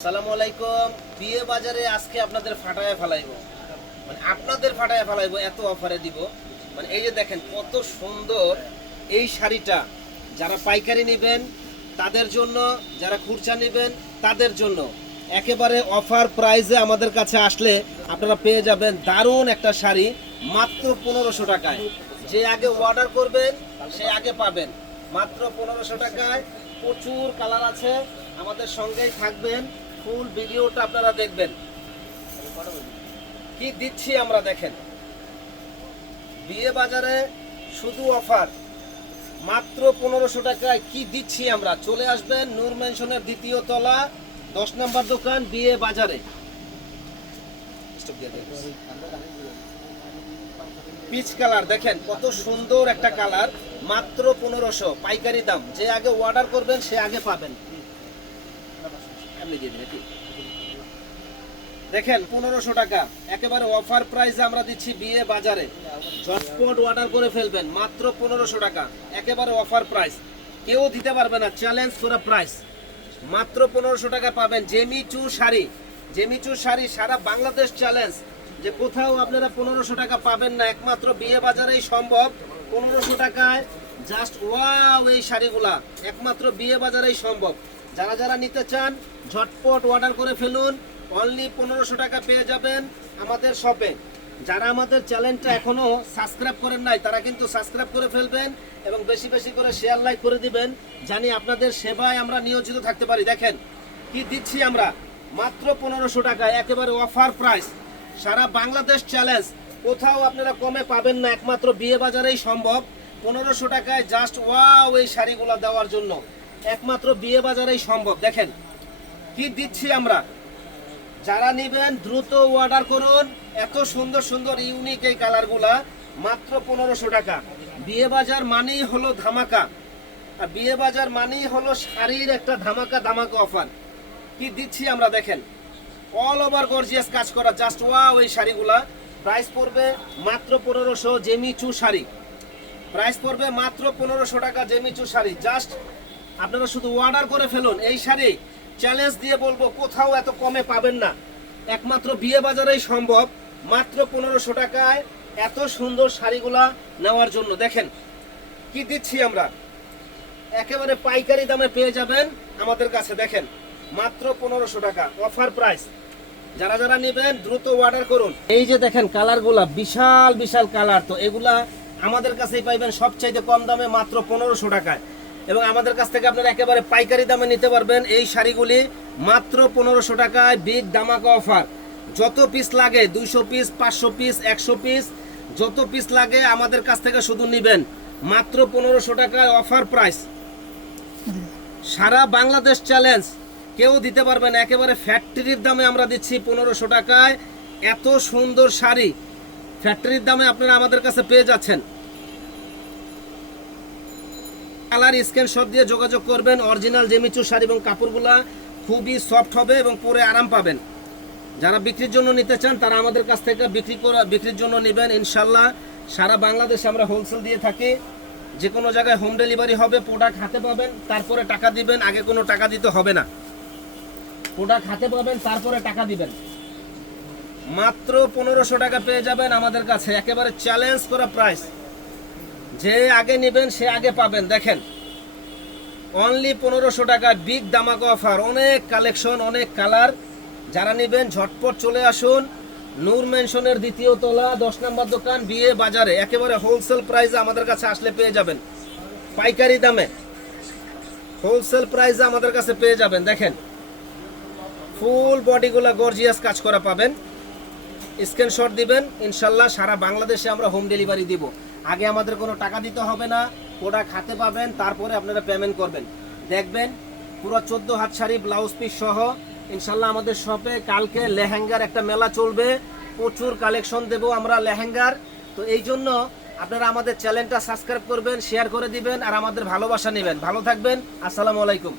আসসালামু আলাইকুম। বিয়ে বাজারে আজকে আপনাদের ফাটায় ফেলাইবো। মানে আপনাদের ফাটায় ফেলাইবো, এত অফারে দিব। মানে এই যে দেখেন, কত সুন্দর এই শাড়িটা। যারা পাইকারি নেবেন, তাদের জন্য, যারা খুরচা নেবেন, তাদের জন্য। একেবারে অফার প্রাইসে আমাদের কাছে আসলে আপনারা পেয়ে যাবেন দারুণ একটা শাড়ি, মাত্র পনেরোশো টাকায়। যে আগে অর্ডার করবেন, সে আগে পাবেন। মাত্র পনেরোশো টাকায় প্রচুর কালার আছে। আমাদের সঙ্গেই থাকবেন। ফুল ভিডিওটা আপনারা দেখবেন। কি দিচ্ছি আমরা দেখেন। বিয়ে বাজারে শুধু অফার, মাত্র পনেরোশো টাকায় কি দিচ্ছি আমরা? চলে আসবেন নূর ম্যানশনের দ্বিতীয় তলা, দশ নম্বর দোকান বিয়ে বাজারে পিচ কালার দেখেন, কত সুন্দর একটা কালার মাত্র পনেরোশো, পাইকারি দাম। যে আগে অর্ডার করবেন, সে আগে পাবেন। দেখেন, পনেরোশো টাকা। একেবারে অফার প্রাইসে আমরা দিচ্ছি বিয়ে বাজারে। ঝটপট অর্ডার করে ফেলবেন, মাত্র পনেরোশো টাকা। একেবারে অফার প্রাইস কেউ দিতে পারবে না চ্যালেঞ্জ করা প্রাইস মাত্র পনেরোশো টাকা পাবেন জেমিচু শাড়ি। জেমিচু শাড়ি সারা বাংলাদেশ চ্যালেঞ্জ যে কোথাও আপনারা পনেরোশো টাকা পাবেন না, একমাত্র বিয়ে বাজারেই সম্ভব। পনেরোশো টাকায় জাস্ট ওয়াও এই শাড়িগুলা, একমাত্র বিয়ে বাজারেই সম্ভব। যারা যারা নিতে চান, ঝটপট অর্ডার করে ফেলুন। অনলি পনেরোশো টাকা পেয়ে যাবেন আমাদের শপে যারা আমাদের চ্যানেলটা এখনও সাবস্ক্রাইব করেন নাই, তারা কিন্তু সাবস্ক্রাইব করে ফেলবেন এবং বেশি বেশি করে শেয়ার লাইক করে দিবেন। জানি আপনাদের সেবায় আমরা নিয়োজিত থাকতে পারি। দেখেন, কি দিচ্ছি আমরা? মাত্র পনেরোশো টাকা, একেবারে অফার প্রাইস সারা বাংলাদেশ চ্যালেঞ্জ কোথাও আপনারা কমে পাবেন না, একমাত্র বিয়ে বাজারেই সম্ভব। পনেরোশো টাকায় জাস্ট ওয়াও এই শাড়িগুলো দেওয়ার জন্য। একমাত্র বিয়ে বাজারেই সম্ভব। দেখেন, কি দিচ্ছি আমরা? যারা নেবেন, দ্রুত অর্ডার করুন। এত সুন্দর সুন্দর ইউনিক এই কালারগুলা, মাত্র পনেরোশো টাকা। বিয়ে বাজার মানেই হলো ধামাকা। আর বিয়ে বাজার মানেই হলো শাড়ির একটা ধামাকা ধামাকা অফার কি দিচ্ছি আমরা দেখেন? অল ওভার গর্জিয়াস কাজ করা জাস্ট ওয়াও ওই শাড়িগুলা। প্রাইস পড়বে মাত্র পনেরোশো জেমিচু শাড়ি। প্রাইস পড়বে মাত্র পনেরোশো টাকা জেমিচু শাড়ি। জাস্ট আপনারা শুধু অর্ডার করে ফেলুন। এই শাড়ি চ্যালেঞ্জ দিয়ে বলব, কোথাও এত কমে পাবেন না। একমাত্র বিয়ে বাজারেই সম্ভব। মাত্র পনেরোশো টাকায় এত সুন্দর শাড়িগুলা নেওয়ার জন্য। দেখেন, কি দিচ্ছি আমরা? একেবারে পাইকারি দামে পেয়ে যাবেন আমাদের কাছে, দেখেন, মাত্র পনেরোশো টাকা। অফার প্রাইস যারা যারা নেবেন, দ্রুত অর্ডার করুন। এই যে দেখেন, কালারগুলা বিশাল বিশাল কালার। তো এগুলা আমাদের কাছেই পাইবেন সবচাইতে কম দামে মাত্র পনেরোশো টাকায়। এবং আমাদের কাছ থেকে আপনারা একেবারে পাইকারি দামে নিতে পারবেন এই শাড়িগুলি মাত্র পনেরোশো টাকায় বিগ দামাকা অফার যত পিস লাগে, দুইশো পিস পাঁচশো পিস একশো পিস যত পিস লাগে আমাদের কাছ থেকে শুধু নেবেন। মাত্র পনেরোশো টাকায় অফার প্রাইস সারা বাংলাদেশ চ্যালেঞ্জ কেউ দিতে পারবে না, একেবারে ফ্যাক্টরির দামে আমরা দিচ্ছি পনেরোশো টাকায়। এত সুন্দর শাড়ি। ফ্যাক্টরির দামে আপনারা আমাদের কাছে পেয়ে যাচ্ছেন। কালার স্ক্রিনশট দিয়ে যোগাযোগ করবেন। অরিজিনাল জেমিচু শাড়ি এবং কাপড়গুলা খুবই সফট হবে এবং পরে আরাম পাবেন। যারা বিক্রির জন্য নিতে চান, তারা আমাদের কাছ থেকে বিক্রি করা বিক্রির জন্য নেবেন ইনশাল্লাহ। সারা বাংলাদেশে আমরা হোলসেল দিয়ে থাকি। যে কোনো জায়গায় হোম ডেলিভারি হবে প্রোডাক্ট হাতে পাবেন, তারপরে টাকা দিবেন। আগে কোনো টাকা দিতে হবে না। প্রোডাক্ট হাতে পাবেন, তারপরে টাকা দিবেন। মাত্র পনেরোশো টাকা পেয়ে যাবেন আমাদের কাছে। একেবারে চ্যালেঞ্জ করা প্রাইস যে আগে নেবেন, সে আগে পাবেন। দেখেন অনলি পনেরোশো টাকা বিগ দামাক অফার অনেক কালেকশন অনেক কালার যারা নেবেন, ঝটপট চলে আসুন। নূর মেনশনের দ্বিতীয় তলা, দশ নম্বর দোকান, বিয়ে বাজারে। একেবারে হোলসেল প্রাইসে আমাদের কাছে আসলে পেয়ে যাবেন। পাইকারি দামে। হোলসেল প্রাইসে আমাদের কাছে পেয়ে যাবেন। দেখেন ফুল বডিগুলো গর্জিয়াস কাজ করা পাবেন। স্ক্রিনশট দিবেন। ইনশাল্লাহ সারা বাংলাদেশে আমরা হোম ডেলিভারি দিব। আগে আমাদের কোনো টাকা দিতে হবে না প্রোডাক্ট হাতে পাবেন, তারপরে আপনারা পেমেন্ট করবেন। দেখবেন, পুরো চোদ্দ হাত শাড়ি ব্লাউজ পিস সহ, ইনশাল্লাহ আমাদের শপে কালকে লেহেঙ্গার একটা মেলা চলবে। প্রচুর কালেকশন দেব আমরা লেহেঙ্গার। তো এই জন্য আপনারা আমাদের চ্যানেলটা সাবস্ক্রাইব করবেন শেয়ার করে দিবেন, আর আমাদের ভালোবাসা নেবেন। ভালো থাকবেন, আসসালামু আলাইকুম।